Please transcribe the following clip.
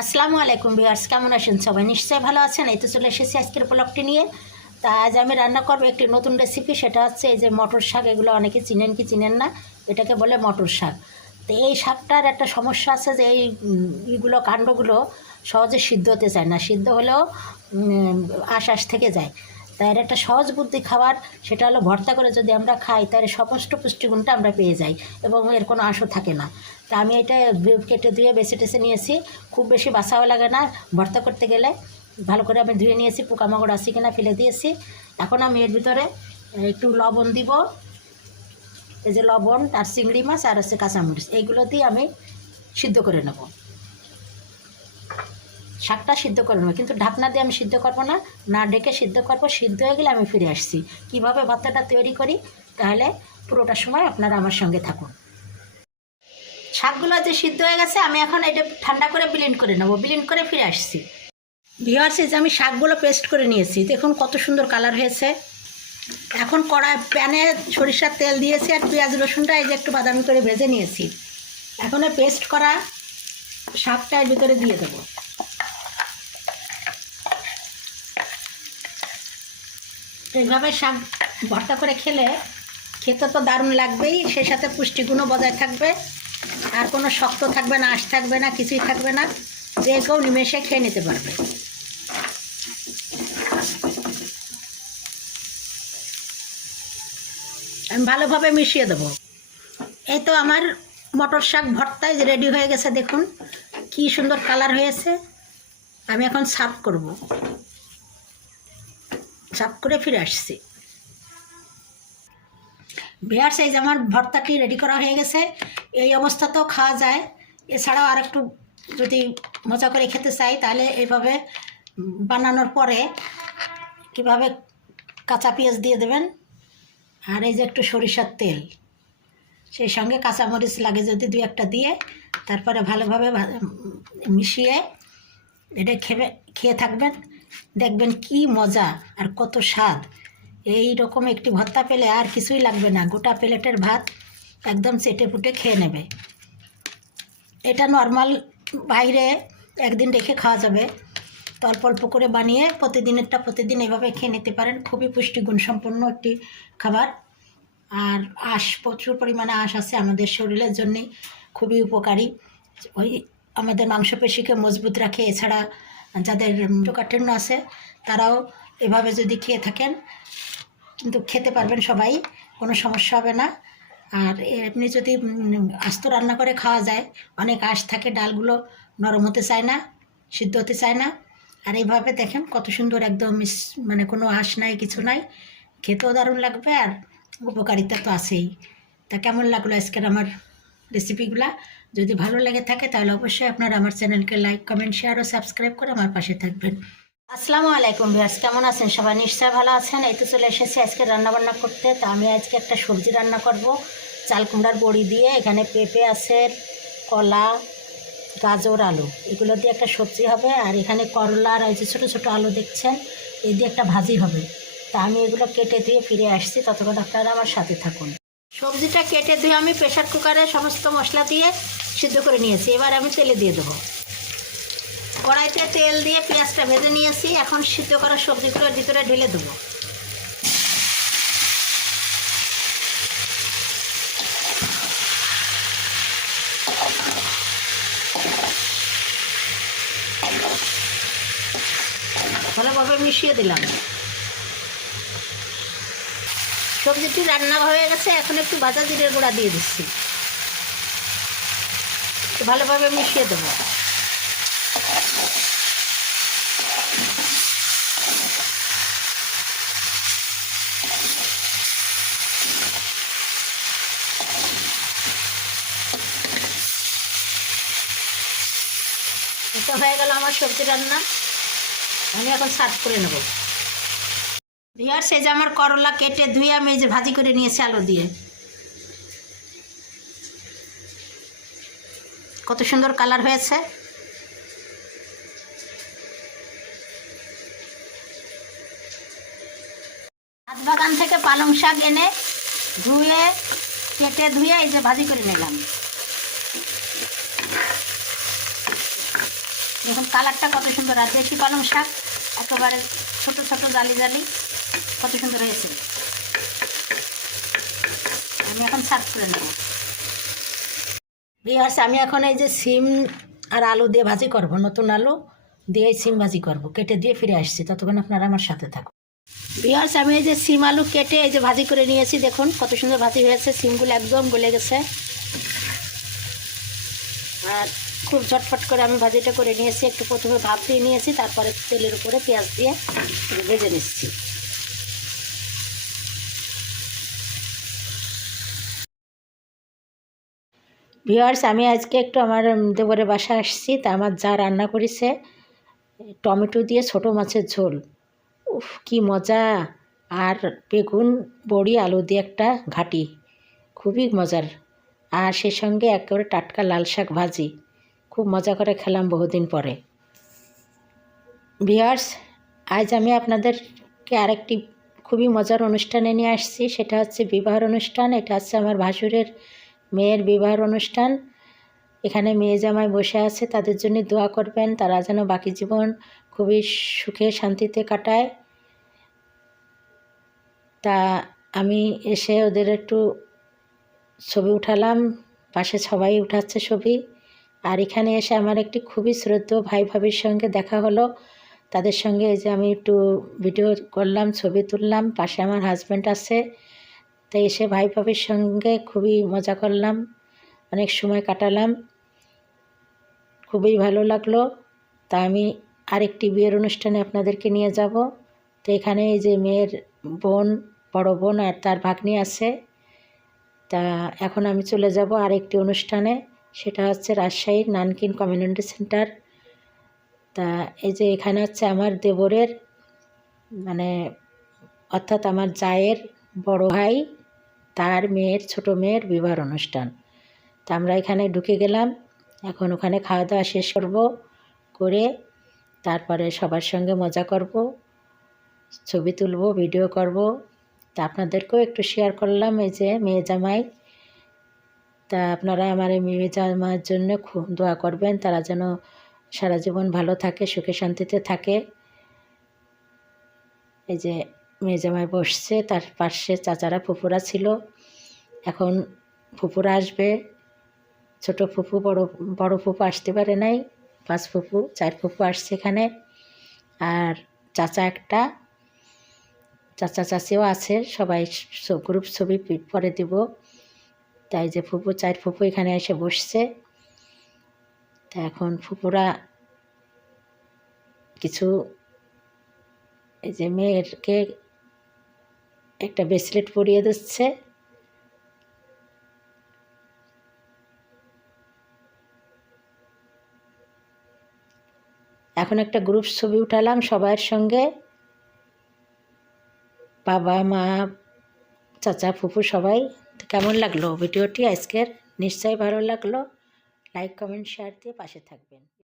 আসসালামু আলাইকুম ভিউয়ার্স কেমন আছেন সবাই? নিশ্চয়ই ভালো আছেন? এই তো চলে এসেছি আজকের ব্লগটি নিয়ে। তা আজ আমি রান্না করব একটি নতুন রেসিপি সেটা হচ্ছে এই যে মটর শাক এগুলো অনেকে চিনেন কি চিনেন না? এটাকে বলে মটর শাক। তো এই শাকটার একটা সমস্যা আছে যে এই উম, ইগুলো কাণ্ডগুলো সহজে সিদ্ধ হতে চায় না। সিদ্ধ হলেও আশ আশ থেকে যায়। তাই এর একটা সহজ বুদ্ধি খাবার সেটা হলো ভর্তা করে যদি আমরা খাই, তাহলে সমস্ত পুষ্টিগুণটা আমরা পেয়ে যাই এবং এর কোনো আশও থাকে না। তা আমি এটা কেটে ধুয়ে বেছে টেছে নিয়েছি, খুব বেশি বাসাও লাগে না। ভর্তা করতে গেলে ভালো করে আমি ধুয়ে নিয়েছি, পোকামাকড় আছে কিনা ফেলে দিয়েছি। এখন আমি এর ভিতরে একটু লবণ দিব। এই যে লবণ আর চিংড়ি মাছ আর হচ্ছে কাঁচামরিচ, এইগুলো দিয়ে আমি সিদ্ধ করে নেব। শাকটা সিদ্ধ করে নেব কিন্তু ঢাকনা দিয়ে আমি সিদ্ধ করব না না ঢেকে সিদ্ধ করব, সিদ্ধ হয়ে গেলে আমি ফিরে আসছি। কীভাবে ভর্তাটা তৈরি করি, তাহলে পুরোটা সময় আপনারা আমার সঙ্গে থাকুন। শাকগুলো যে সিদ্ধ হয়ে গেছে, আমি এখন এটা ঠান্ডা করে ব্লিন্ড করে নেব ব্লিন্ড করে ফিরে আসছি। ভিওয়ার্স এই যে আমি শাকগুলো পেস্ট করে নিয়েছি, দেখুন কত সুন্দর কালার হয়েছে। এখন কড়াই প্যানে সরিষার তেল দিয়েছি আর পেঁয়াজ রসুনটা এই যে একটু বাদামি করে ভেজে নিয়েছি। এখন পেস্ট করা শাকটা এর ভিতরে দিয়ে দেবো। এইভাবে শাক ভর্তা করে খেলে খেতে তো দারুণ লাগবেই, সেই সাথে পুষ্টিগুণও বজায় থাকবে। আর কোনো শক্ত থাকবে না, আঁশ থাকবে না, কিছুই থাকবে না, যে কেউ নিমেষে খেয়ে নিতে পারবে। আমি ভালোভাবে মিশিয়ে দেবো। এই তো আমার মটর শাক ভর্তায় রেডি হয়ে গেছে, দেখুন, কি সুন্দর কালার হয়েছে। আমি এখন সার্ভ করব। সার্ভ করে ফিরে আসছি। বিহার সাইজ আমার ভর্তাটি রেডি করা হয়ে গেছে। এই অবস্থাতেও খাওয়া যায়। এছাড়াও আর একটু যদি মজা করে খেতে চাই, তাহলে এইভাবে বানানোর পরে কীভাবে কাঁচা পেঁয়াজ দিয়ে দেবেন? আর এই যে একটু সরিষার তেল। সেই সঙ্গে কাঁচামরিচ লাগে যদি দু একটা দিয়ে, তারপরে ভালোভাবে মিশিয়ে এটা খেবে খেয়ে থাকবেন, দেখবেন কি মজা আর কত স্বাদ। এই রকম একটি ভর্তা পেলে আর কিছুই লাগবে না, গোটা প্লেটের ভাত একদম চেটে ফুটে খেয়ে নেবে। এটা নর্মাল বাইরে একদিন রেখে খাওয়া যাবে। তো অল্প অল্প করে বানিয়ে প্রতিদিনেরটা প্রতিদিন এভাবে খেয়ে নিতে পারেন। খুবই পুষ্টিগুণ সম্পন্ন একটি খাবার। আর আঁশ, প্রচুর পরিমাণে আঁশ আছে আমাদের শরীরের জন্যে, খুবই উপকারী। ওই আমাদের মাংসপেশিকে মজবুত রাখে, এছাড়া যাদের কোষ্ঠকাঠিন্য আছে, তারাও এভাবে যদি খেয়ে থাকেন, কিন্তু খেতে পারবেন সবাই, কোনো সমস্যা হবে না। আর এমনি যদি আস্ত রান্না করে খাওয়া যায়, অনেক আঁশ থাকে, ডালগুলো নরম হতে চায় না, সিদ্ধ হতে চায় না। আর এইভাবে দেখেন কত সুন্দর একদম মানে কোনো আঁশ নাই, কিছু নাই। খেতেও দারুণ লাগবে আর উপকারিতা তো আছেই। তা কেমন লাগল আজকের আমার রেসিপিগুলা যদি ভালো লেগে থাকে তাহলে অবশ্যই আপনারা আমার চ্যানেলকে লাইক কমেন্ট শেয়ার ও সাবস্ক্রাইব করে আমার পাশে থাকবেন। আসসালামু আলাইকুম ভিউয়ার্স, কেমন আছেন? সবাই নিশ্চয়ই ভালো আছেন? এই তো চলে এসেছি আজকে রান্না বান্না করতে। তো আমি আজকে একটা সবজি রান্না করব। চাল কুমড়ার বড়ি দিয়ে এখানে পেঁপে আছে, কলা, গাজর, আলু। এগুলো দিয়ে একটা সবজি হবে। আর এখানে করলা আর এই যে ছোটো ছোটো আলু দেখছেন, এই দিয়ে একটা ভাজি হবে। তা আমি এগুলো কেটে দিয়ে ফিরে আসছি। ততক্ষণ আপনারা আমার সাথে থাকুন। সবজিটা কেটে দিয়ে আমি প্রেশার কুকারে সমস্ত মশলা দিয়ে সিদ্ধ করে নিয়েছি। এবার আমি তেলে দিয়ে দেবো। কড়াইতে তেল দিয়ে পেঁয়াজটা ভেজে নিয়েছি। এখন সিদ্ধ করা সবজিগুলোর ভিতরে ঢেলে দেবো। ভালোভাবে মিশিয়ে দিলাম। সবজিটি রান্না হয়ে গেছে, এখন একটু ভাজা জিরের গুঁড়া দিয়ে দিচ্ছি। ভালোভাবে মিশিয়ে দেবো। এটা হয়ে গেল আমার সবজি রান্না। আমি এখন সার্ভ করে নেব। ভিয়ার সে যে আমার করলা কেটে ধুয়ে আমি যে ভাজি করে নিয়েছি আলু দিয়ে। কত সুন্দর কালার হয়েছে। হাত বাগান থেকে পালং শাক এনে ধুয়ে, কেটে ধুয়ে এই যে ভাজি করে নিলাম। দেখুন কালারটা কত সুন্দর আর পালং শাক, একেবারে ছোট ছোট জালি জালি। কত সুন্দর হয়েছে আমি এখন সার্ভ করে নেব। বিহার্স আমি এখন এই যে সিম আর আলু দিয়ে ভাজি করব, নতুন আলু দিয়ে সিম ভাজি করব, কেটে দিয়ে ফিরে আসছি। ততক্ষণ আপনারা আমার সাথে থাকুন। বিহার্স আমি এই যে সিম আলু কেটে এই যে ভাজি করে নিয়েছি, দেখুন কত সুন্দর ভাজি হয়েছে, সিমগুলো একদম গলে গেছে। আর খুব ঝটফট করে আমি ভাজিটা করে নিয়েছি, একটু প্রথমে ভাপ দিয়ে নিয়েছি, তারপরে তেলের উপরে পেঁয়াজ দিয়ে ভেজে নিচ্ছি। ভিওয়ার্স আমি আজকে একটু আমার দেবরের বাসা আসছি, তা আমার যা রান্না করেছে, টমেটো দিয়ে ছোট মাছের ঝোল। উফ, কি মজা! আর বেগুন, বড়ি, আলু দিয়ে একটা ঘাটি, খুবই মজার। আর সে সঙ্গে একেবারে টাটকা লাল শাক ভাজি, খুব মজা করে খেলাম বহুদিন পরে। ভিওয়ার্স আজ আমি আপনাদেরকে আরেকটি খুবই মজার অনুষ্ঠানে নিয়ে আসছি, সেটা হচ্ছে বিবাহের অনুষ্ঠান, এটা হচ্ছে আমার ভাসুরের মেয়ের বিবাহের অনুষ্ঠান। এখানে মেয়ে জামাই বসে আছে, তাদের জন্য দোয়া করবেন। তারা যেন বাকি জীবন খুবই সুখে শান্তিতে কাটায়। তা আমি এসে ওদের একটু ছবি উঠালাম। পাশে সবাই উঠাচ্ছে ছবি। আর এখানে এসে আমার একটি খুবই শ্রদ্ধ ভাই ভাবির সঙ্গে দেখা হলো। তাদের সঙ্গে এই যে আমি একটু ভিডিও করলাম, ছবি তুললাম। পাশে আমার হাজব্যান্ড আছে। তাই এসে ভাই ভাবির সঙ্গে খুবই মজা করলাম, অনেক সময় কাটালাম। খুবই ভালো লাগল। তা আমি আরেকটি বিয়ের অনুষ্ঠানে আপনাদেরকে নিয়ে যাব। তো এখানে এই যে মেয়ের বোন, বড় বোন আর তার ভাগ্নি আছে। তা এখন আমি চলে যাব আরেকটি অনুষ্ঠানে। সেটা হচ্ছে রাজশাহীর নানকিন কমিউনিটি সেন্টার। তা এই যে এখানে হচ্ছে আমার দেবরের মানে অর্থাৎ আমার জায়ের বড় ভাই। তার মেয়ের ছোট মেয়ের বিবাহ অনুষ্ঠান। তা আমরা এখানে ঢুকে গেলাম। এখন ওখানে খাওয়া দাওয়া শেষ করব, করে তারপরে সবার সঙ্গে মজা করব, ছবি তুলব, ভিডিও করব। তা আপনাদেরকেও একটু শেয়ার করলাম, এই যে মেয়ে জামাই। তা আপনারা আমার এই মেয়ে জামাইয়ের জন্য খুব দোয়া করবেন, তারা যেন সারা জীবন ভালো থাকে, সুখে শান্তিতে থাকে। এই যে মেয়ে জামাই বসছে, তার পাশে চাচারা ফুপুরা ছিল। এখন ফুপুরা আসবে। ছোট ফুপু বড় বড় ফুপু আসতে পারে নাই। পাঁচ ফুপু চার ফুপু আসছে এখানে। আর চাচা একটা। চাচা চাচিও আছে, সবাই গ্রুপ ছবি পরে দিব। তাই যে ফুপু চার ফুপু এখানে এসে বসছে। তা এখন ফুপুরা কিছু, এই যে মেয়েরকে একটা ব্রেসলেট পরিয়ে দিচ্ছে। এখন একটা গ্রুপ ছবি উঠালাম সবার সঙ্গে। বাবা, মা, চাচা, ফুফু সবাই। কেমন লাগল ভিডিওটি? আজকের নিশ্চয়ই ভালো লাগল। লাইক কমেন্ট শেয়ার দিয়ে পাশে থাকবেন।